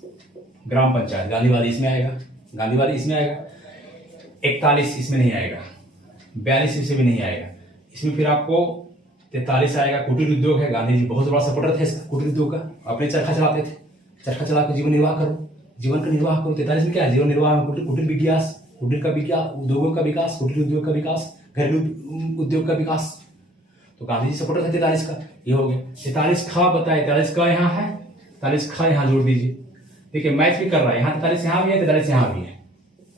ग्राम पंचायत, गांधीवादी इसमें आएगा, गांधीवादी इसमें आएगा। 41 इसमें नहीं आएगा, 42 इसमें भी नहीं आएगा। इसमें फिर आपको 43 आएगा, कुटीर उद्योग है, गांधी जी बहुत बड़ा सपोर्टर थे इसका, कुटीर उद्योग का, अपने चरखा चलाते थे, चरखा चला के जीवन निर्वाह करो, जीवन का निर्वाह करो। 43 में क्या है, जीवन निर्वाह में कुटीर विकास, कुटीर का विकास, उद्योगों का विकास, कुटीर उद्योग का विकास, घरेलू उद्योग का विकास। तो गांधी जी सपोर्टर थे 43 का, ये हो गया। 43 ख बताए, 43 का यहाँ है, 43 ख यहाँ जोड़ दीजिए। देखिए मैच भी कर रहा है, यहाँ 43 यहाँ भी है, 43 यहाँ भी है,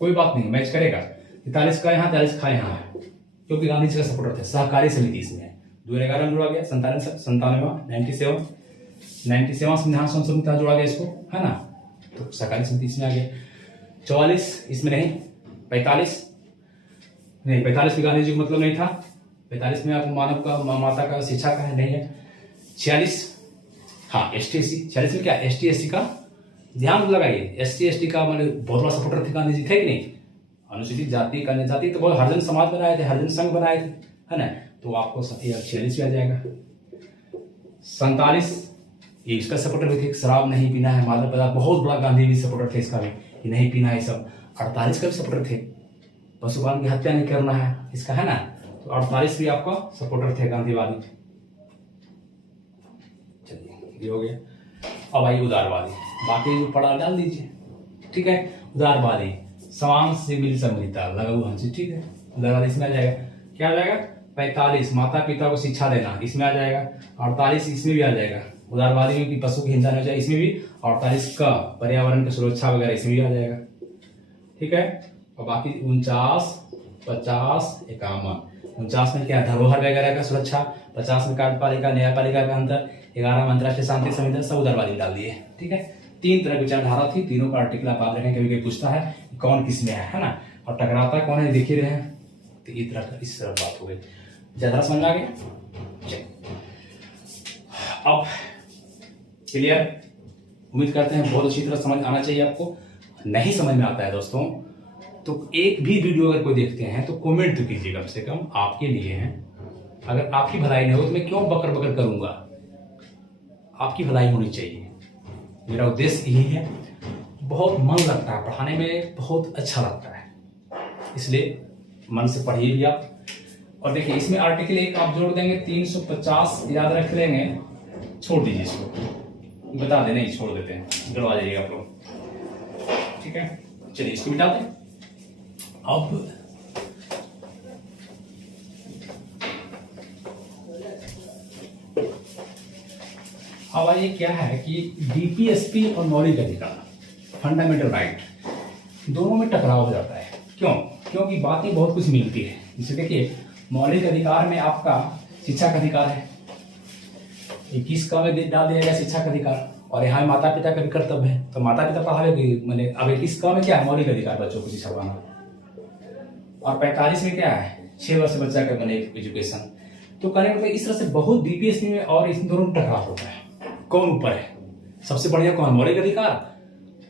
कोई बात नहीं, मैच करेगा। 43 का यहाँ, 43 ख यहाँ है, क्योंकि गांधी जी का सपोर्टर थे। सहकारी समिति इसमें है, 2011 में जोड़ा गया। 97वां संविधान संशोधन जोड़ा गया इसको, है ना। तो सहकारी समिति इसमें आ गया। 44 इसमें नहीं, 45 नहीं, 45 में गांधी जी को मतलब नहीं था। 45 में आपको मानव का, माता का, शिक्षा का है, नहीं है। 46 हाँ, ST SC, 46 में क्या, ST SC का ध्यान लगाइए। ST ST का मतलब बहुत बड़ा सपोर्टर थे गांधी जी, थे कि नहीं। अनुसूचित जाति का जाति तो बहुत हरिजन समाज बनाए थे, हरिजन संघ बनाए थे, है ना। तो आपको 46 में आ जाएगा। 47 ये इसका सपोर्टर भी थे, शराब नहीं पीना है, मादक पदार्थ, बहुत बड़ा गांधी भी सपोर्टर थे इसका भी, ये नहीं पीना है सब। 48 का भी सपोर्टर थे, पशुपालन की हत्या नहीं करना है इसका, है ना। तो 48 भी आपका सपोर्टर थे गांधीवादी। चलिए ये हो गया। अब आइए उदारवादी, बाकी जो पढ़ा डाल दीजिए, ठीक है। उदारवादी, समाज सिविल समझता लगा हुआ, ठीक है। उदारवादी इसमें आ जाएगा, क्या आ जाएगा, 45 माता पिता को शिक्षा देना, इसमें आ जाएगा। 48 इसमें भी आ जाएगा। उदारवादी में कि पशु की हिंसा नहीं हो जाए, इसमें भी। 48 का पर्यावरण की सुरक्षा वगैरह, इसमें भी आ जाएगा। ठीक है। और बाकी 49, 50, 51। 49 में क्या है, धरोहर वगैरह का सुरक्षा। 50 में कार्यपालिका न्यायपालिका का अंतर। 11 में अंतर्राष्ट्रीय शांति संविधान, सब उदारवादी डाल दिए। ठीक है। 3 तरह की विचारधारा थी, तीनों का आर्टिकल आप याद रखें, कभी कभी पूछता है कौन किस में है ना। और टकराता कौन है देख ही रहे हैं। तो इस तरह बात हो गई। ज्यादा समझ आ गया। चलिए अब क्लियर, उम्मीद करते हैं बहुत अच्छी तरह समझ आना चाहिए आपको। नहीं समझ में आता है दोस्तों तो एक भी वीडियो अगर कोई देखते हैं तो कमेंट तो कीजिए, कम से कम आपके लिए हैं। अगर आपकी भलाई नहीं हो तो मैं क्यों बकर बकर करूंगा। आपकी भलाई होनी चाहिए, मेरा उद्देश्य यही है। बहुत मन लगता है पढ़ाने में, बहुत अच्छा लगता है, इसलिए मन से पढ़िए भी आप। और देखिए इसमें आर्टिकल 1 आप जोड़ देंगे, 350 याद रख लेंगे, छोड़ दीजिए इसको, बता दें नहीं छोड़ देते हैं, डरवा जाइएगा आप लोग। ठीक है, चलिए इसको मिटा दें। अब ये क्या है कि डीपीएसपी और मौलिक अधिकार, फंडामेंटल राइट, दोनों में टकराव हो जाता है। क्यों? क्योंकि बातें बहुत कुछ मिलती है। जैसे देखिए मौलिक अधिकार में आपका शिक्षा का अधिकार है, 21 का में डाल दिया गया शिक्षा का अधिकार। और यहाँ माता पिता का भी कर्तव्य है, तो माता पिता पढ़ावे, मैंने अब 21 का में क्या है, मौलिक अधिकार बच्चों को शिक्षा पाना। और 45 में क्या है, 6 वर्ष बच्चा का बने एजुकेशन। तो कहने मतलब इस तरह से बहुत डीपीएसपी में और इन दोनों में टकराव होता है। कौन ऊपर है, सबसे बढ़िया कौन, मौलिक अधिकार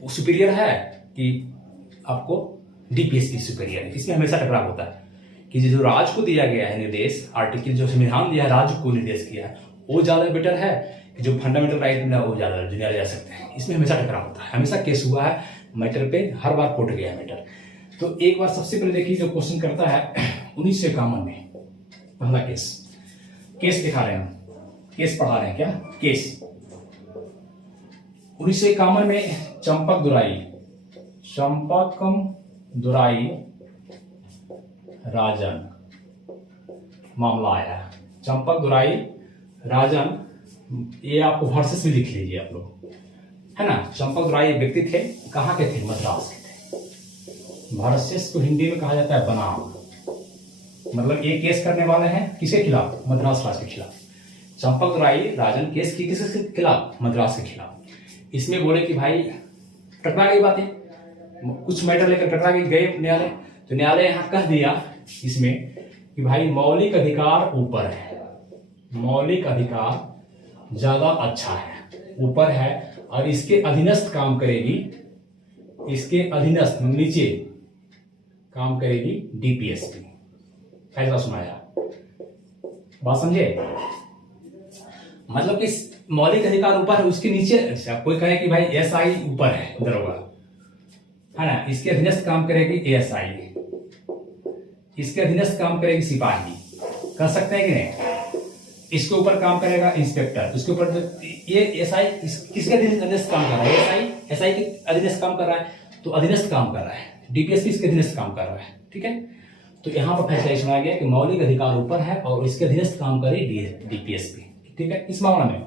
वो सुपीरियर है कि आपको डीपीएसपी सुपीरियर है। इसमें हमेशा टकराव होता है कि जो राज्य को दिया गया है निर्देश, आर्टिकल जो संविधान दिया है राज्य को निर्देश किया है, वो ज्यादा बेटर है कि जो फंडामेंटल राइट में वो ज्यादा दिया जा सकते हैं। इसमें हमेशा टकराव होता है, हमेशा केस हुआ है मैटर पे, हर बार कोर्ट गया है मैटर। तो एक बार सबसे पहले देखिए जो क्वेश्चन करता है 1951 में पहला केस दिखा रहे हैं, केस पढ़ा रहे हैं क्या, केस 1951 में चंपकम दुराई राजन मामला आया। चंपक दुराई राजन, ये आपको वर्सेस में लिख लीजिए आप लोग, है ना। चंपक दुराई एक व्यक्ति थे, कहाँ के थे, मद्रास के थे। वर्सेस को हिंदी में कहा जाता है बनाम, मतलब ये केस करने वाले हैं किसके खिलाफ, मद्रास राज्य के खिलाफ। चंपक दुराई राजन केस की किसके खिलाफ, मद्रास के खिलाफ। इसमें बोले कि भाई टकरा गई बातें, कुछ मैटर लेकर टकरा गए न्यायालय। तो न्यायालय यहाँ कह दिया इसमें कि भाई मौलिक अधिकार ऊपर है, मौलिक अधिकार ज्यादा अच्छा है, ऊपर है, और इसके अधीनस्थ काम करेगी, इसके अधीनस्थ नीचे काम करेगी डीपीएसपी। ऐसा सुनाया, बात समझे। मतलब कि मौलिक अधिकार ऊपर है, उसके नीचे, अच्छा कोई कहे कि भाई एसआई ऊपर है दरोगा, है ना, इसके अधीनस्थ काम करेगी एएसआई, इसके अधीनस्थ काम करेगी सिपाही, कर सकते हैं कि नहीं। इसके ऊपर काम करेगा इंस्पेक्टर, उसके ऊपर ये एसआई किसके अधीनस्थ काम कर रहा है, एसआई के अधीनस्थ काम कर रहा है, तो अधीनस्थ काम कर रहा है, डीपीएसपी इसके अधीनस्थ काम कर रहा है। ठीक है, तो यहाँ पर फैसला सुनाया गया कि मौलिक अधिकार ऊपर है और इसके अधीनस्थ काम करे डीपीएसपी। ठीक है, इस मामला में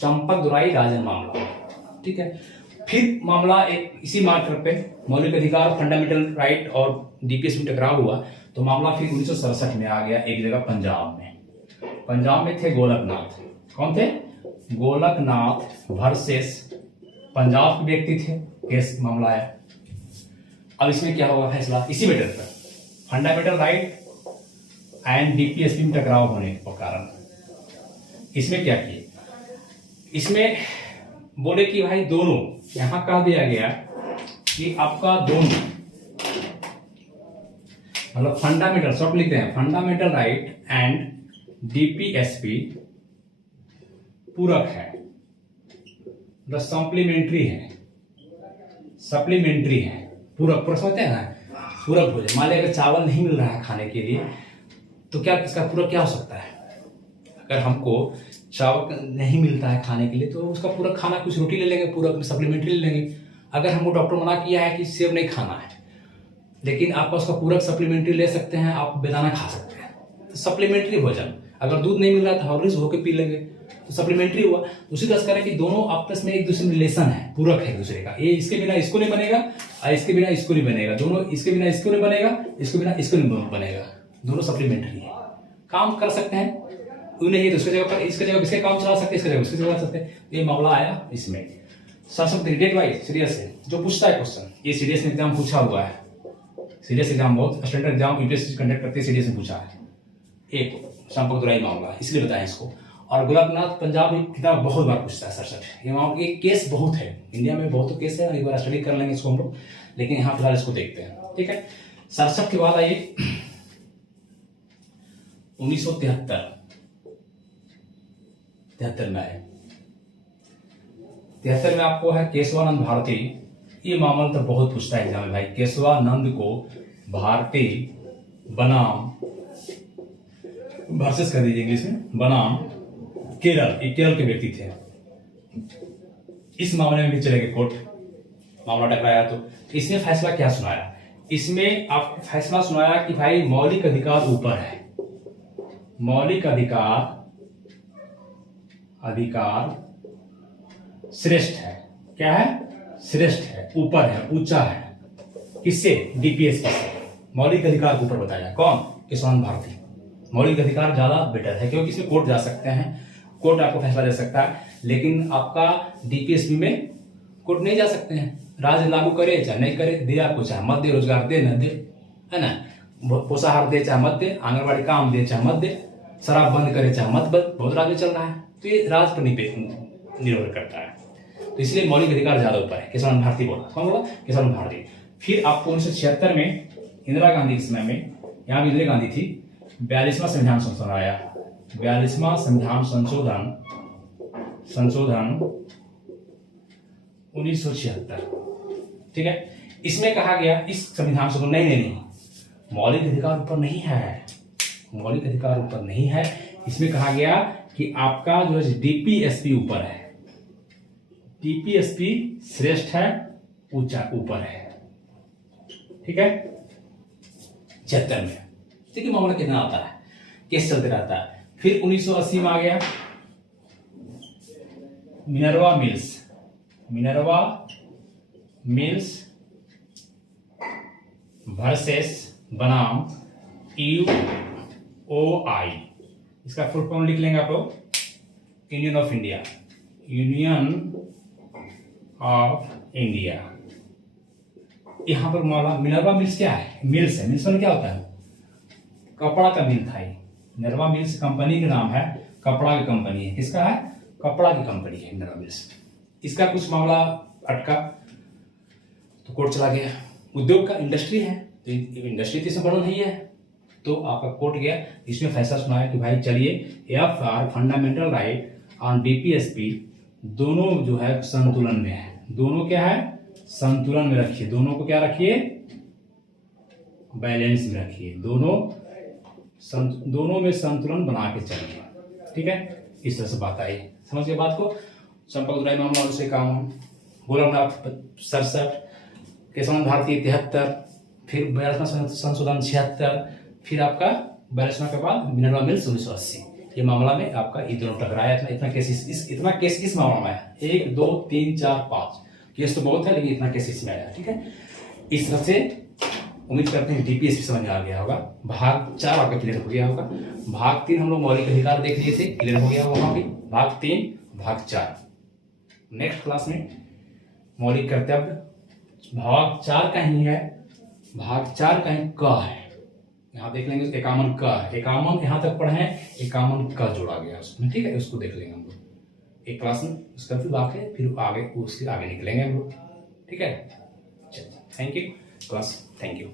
चंपक दुराई राजन मामला। ठीक है, फिर मामला एक इसी मैटर पे, मौलिक अधिकार, फंडामेंटल राइट और डीपीएसपी में टकराव हुआ, तो मामला फिर 1967 में आ गया एक जगह पंजाब में। पंजाब में थे गोलकनाथ, कौन थे, गोलकनाथ वर्सेस पंजाब के व्यक्ति थे, केस मामला आया। अब इसमें क्या होगा फैसला, इसी मैटर पर, फंडामेंटल राइट एंड डीपीएसपी में टकराव होने के कारण इसमें क्या किए, इसमें बोले कि भाई दोनों, यहां कह दिया गया कि आपका दोनों, मतलब फंडामेंटल, शॉर्ट लिखते हैं, फंडामेंटल राइट एंड डीपीएसपी पूरक है, मतलब सप्लीमेंट्री है, सप्लीमेंट्री है, पूरक, पूरक समझते हैं ना, पूरक भोजन। मान लिया अगर चावल नहीं मिल रहा है खाने के लिए तो क्या इसका पूरक क्या हो सकता है, अगर हमको चावल नहीं मिलता है खाने के लिए तो उसका पूरक खाना कुछ रोटी ले लेंगे, पूरक में सप्लीमेंट्री ले लेंगे। अगर हमको डॉक्टर मना किया है कि सेब नहीं खाना है, लेकिन आप उसका पूरक सप्लीमेंट्री ले सकते हैं, आप बेदाना खा सकते हैं, तो सप्लीमेंट्री भोजन, अगर दूध नहीं मिल रहा तो हॉर्लिक्स होके पी लेंगे तो सप्लीमेंट्री हुआ। उसी तरह से करें कि दोनों आपस में एक दूसरे में रिलेशन है, पूरक है एक दूसरे का। ये इसके बिना इसको नहीं बनेगा और इसके बिना इसको नहीं बनेगा, दोनों इसके बिना इसको नहीं बनेगा, इसके बिना इसको नहीं बनेगा, दोनों सप्लीमेंट्री है, काम कर सकते हैं। नहीं तो उसके जगह पर इसके जगह इसके काम चला सकते हैं, इसके जगह उसकी चला सकते हैं। ये मामला आया इसमें। शासन डेट वाइज सीरियस है जो पूछता है क्वेश्चन, ये सीरियस एग्जाम पूछा हुआ है, सीरियस एग्जाम बहुत स्टैंडर्ड एग्जाम यूपीएससी कंडक्ट करते हैं, सीरियस में पूछा है एक संपर्क दुराई मामला, इसलिए बताएं इसको। और गोरखनाथ पंजाब एक किताब बहुत बार पूछता है 67, ये मामला ये केस बहुत है, इंडिया में बहुत केस है, एक बार स्टडी कर लेंगे इसको हम लोग, लेकिन यहाँ फिलहाल इसको देखते हैं। ठीक है, 67 के बाद आइए 1973 में आए। 73 में आपको है केशवानंद भारती। ये मामला तो बहुत पूछता है एग्जाम में भाई, केशवानंद को भारती बनाम, वर्सेस कर दीजिए इंग्लिश में, बनाम केरल, ये केरल के व्यक्ति थे। इस मामले में भी चलेंगे कोर्ट, मामला टकराया तो इसने फैसला क्या सुनाया? इसमें आप फैसला सुनाया कि भाई मौलिक अधिकार ऊपर है, मौलिक अधिकार श्रेष्ठ है। क्या है? श्रेष्ठ है, ऊपर है, ऊंचा है। किससे? डीपीएसपी से। मौलिक अधिकार के ऊपर बताया कौन? केशवानंद भारती। मौलिक अधिकार ज्यादा बेटर है क्योंकि इसमें कोर्ट जा सकते हैं, कोर्ट आपको फैसला दे सकता है, लेकिन आपका डीपीएसपी में कोर्ट नहीं जा सकते हैं। राज्य लागू करे चाहे नहीं करे, दे आपको चाहे मत दे, रोजगार दे न दे, है ना, पोषाहार दे चाहे मत दे, आंगनबाड़ी काम दे चाहे मत दे, शराब बंद करे चाहे मत बंद, बहुत राज्य चल रहा है, तो ये राज्य पर निर्भर करता है। तो इसलिए मौलिक अधिकार ज्यादा ऊपर है। केशवानंद भारती बोला, कौन बोला? केशवानंद भारती। फिर आपको 1976 में इंदिरा गांधी के समय में, यहाँ भी इंदिरा गांधी थी, 42वां संविधान संशोधन आया। 42वां संविधान संशोधन 1976। ठीक है, इसमें कहा गया, इस संविधान संशोधन नहीं, मौलिक अधिकार ऊपर नहीं है, मौलिक अधिकार ऊपर नहीं है। इसमें कहा गया कि आपका जो है डीपीएसपी ऊपर है, डीपीएसपी श्रेष्ठ है, ऊंचा ऊपर है। ठीक है, 76 में देखिए मामला कितना आता है, केस चलते रहता है। फिर 1980 में आ गया मिनर्वा मिल्स वर्सेस बनाम यूओआई। इसका फुल फॉर्म लिख लेंगे आप लोग, यूनियन ऑफ इंडिया। यहां पर मामला मिनर्वा मिल्स क्या है? मिल्स है, मिल्स में क्या होता है? कपड़ा का मिल था। मिनर्वा मिल्स कंपनी का नाम है, कपड़ा की कंपनी है। किसका है? कपड़ा की कंपनी है मिनर्वा मिल्स। इसका कुछ मामला अटका तो कोर्ट चला गया। उद्योग का इंडस्ट्री है, तो इंडस्ट्री तो इसमें बड़ा नहीं है, तो आपका कोर्ट गया, इसमें फैसला सुनाया कि भाई चलिए FR fundamental right on DPSP दोनों जो है संतुलन में है। दोनों क्या है? संतुलन में रखिए, दोनों को क्या रखिए? बैलेंस में रखिए, दोनों में संतुलन बना के चलिए। ठीक है, इस तरह से बात आई, समझ गए बात को। संपर्क दुराई मामला से काम, गोरखनाथ 67, केशवानंद भारती 73, फिर 42वां संशोधन 76, फिर आपका 42वां के बाद मिनर्वा मिल्स 1980। ये मामला में आपका ये दोनों टकराया था। इतना केस इस मामला में आया, 1 2 3 4 5 केस तो बहुत है, लेकिन इतना केस इसमें आया। ठीक है, इस तरह से उम्मीद करते हैं डीपीएसपी समझ में आ गया होगा। भाग 4 आपका क्लियर हो गया होगा। भाग 3 हम लोग मौलिक अधिकार देख लिए थे, क्लियर हो गया वहां भी। भाग 3 भाग 4 नेक्स्ट क्लास में मौलिक कर्तव्य भाग 4 का ही है, भाग 4 का ही क है, यहाँ देख लेंगे। 51 क है, 51 यहाँ तक पढ़े हैं, 51 क जोड़ा गया उसमें। ठीक है, उसको देख लेंगे हम लोग एक क्लास में, उसका फिर आगे उसके आगे निकलेंगे हम लोग। ठीक है, thank you class, thank you.